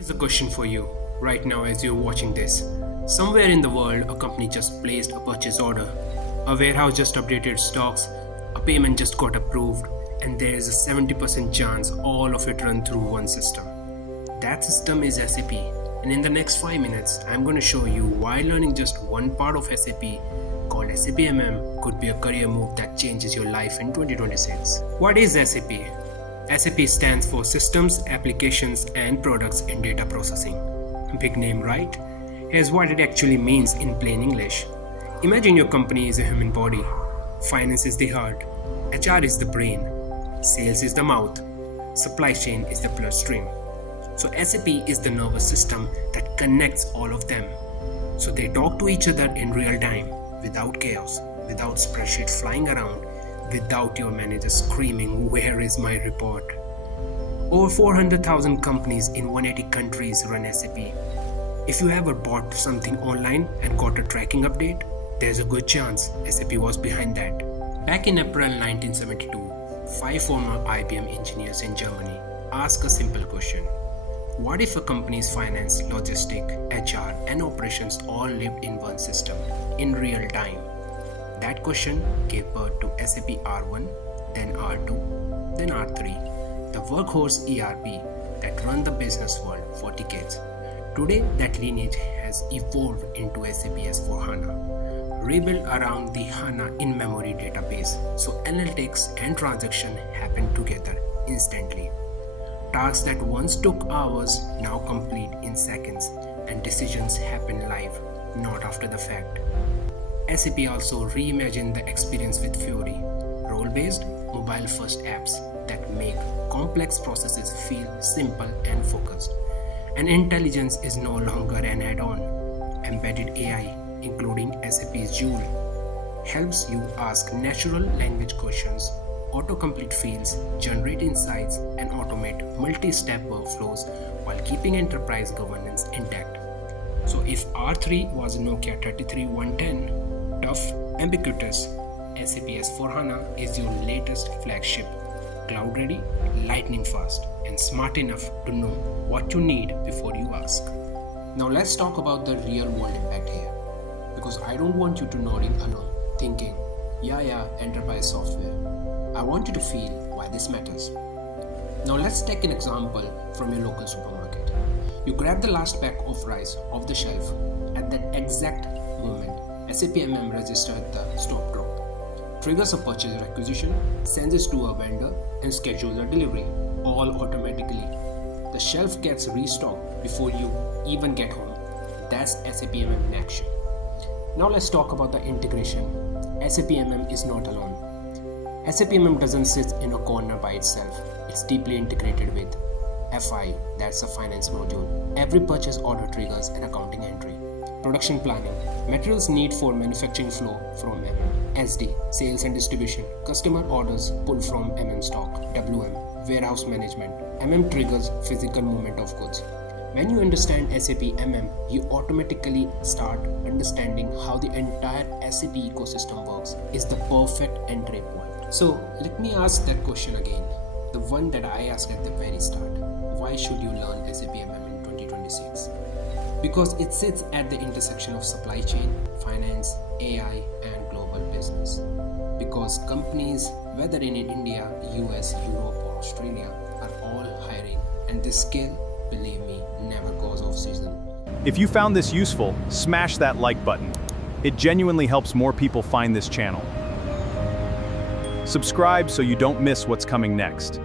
Here's a question for you right now as you're watching this. Somewhere in the world, a company just placed a purchase order, a warehouse just updated stocks, a payment just got approved, and there is a 70% chance all of it run through one system. That system is SAP, and in the next 5 minutes, I'm going to show you why learning just one part of SAP called SAP MM could be a career move that changes your life in 2026. What is SAP? SAP stands for Systems, Applications and Products in Data Processing. Big name, right? Here's what it actually means in plain English. Imagine your company is a human body. Finance is the heart. HR is the brain. Sales is the mouth. Supply chain is the bloodstream. So SAP is the nervous system that connects all of them. So they talk to each other in real time, without chaos, without spreadsheet flying around, without your manager screaming, "Where is my report?" Over 400,000 companies in 180 countries run SAP. If you ever bought something online and got a tracking update, there's a good chance SAP was behind that. Back in April 1972, 5 former IBM engineers in Germany asked a simple question. What if a company's finance, logistics, HR and operations all lived in one system, in real time? That question gave birth to SAP R1, then R2, then R3, the workhorse ERP that ran the business world for decades. Today, that lineage has evolved into SAP S/4HANA, rebuilt around the HANA in-memory database, so analytics and transaction happen together instantly. Tasks that once took hours now complete in seconds, and decisions happen live, not after the fact. SAP also reimagined the experience with Fury, role-based, mobile-first apps that make complex processes feel simple and focused. And intelligence is no longer an add-on. Embedded AI, including SAP's Joule, helps you ask natural language questions, autocomplete fields, generate insights, and automate multi-step workflows while keeping enterprise governance intact. So if R3 was Nokia 33110, tough, ubiquitous, SAP S/4HANA is your latest flagship, cloud ready, lightning fast, and smart enough to know what you need before you ask. Now let's talk about the real world impact here, because I don't want you to nod in alone, thinking, yeah, enterprise software. I want you to feel why this matters. Now let's take an example from your local supermarket. You grab the last pack of rice off the shelf. At that exact moment, SAP MM registers the stop drop, triggers a purchase requisition, sends it to a vendor, and schedules a delivery, all automatically. The shelf gets restocked before you even get home. That's SAP MM in action. Now let's talk about the integration. SAP MM is not alone. SAP MM doesn't sit in a corner by itself. It's deeply integrated with FI, that's a finance module. Every purchase order triggers an accounting entry. Production planning, materials need for manufacturing flow from MM. SD, sales and distribution, customer orders pull from MM stock. WM, warehouse management. MM triggers physical movement of goods. When you understand SAP MM, you automatically start understanding how the entire SAP ecosystem works. Is the perfect entry point. So let me ask that question again, the one that I asked at the very start. Why should you learn SAP MM in 2026? Because it sits at the intersection of supply chain, finance, AI, and global business. Because companies, whether in India, US, Europe, or Australia, are all hiring, and this skill, believe me, never goes off season. If you found this useful, smash that like button. It genuinely helps more people find this channel. Subscribe so you don't miss what's coming next.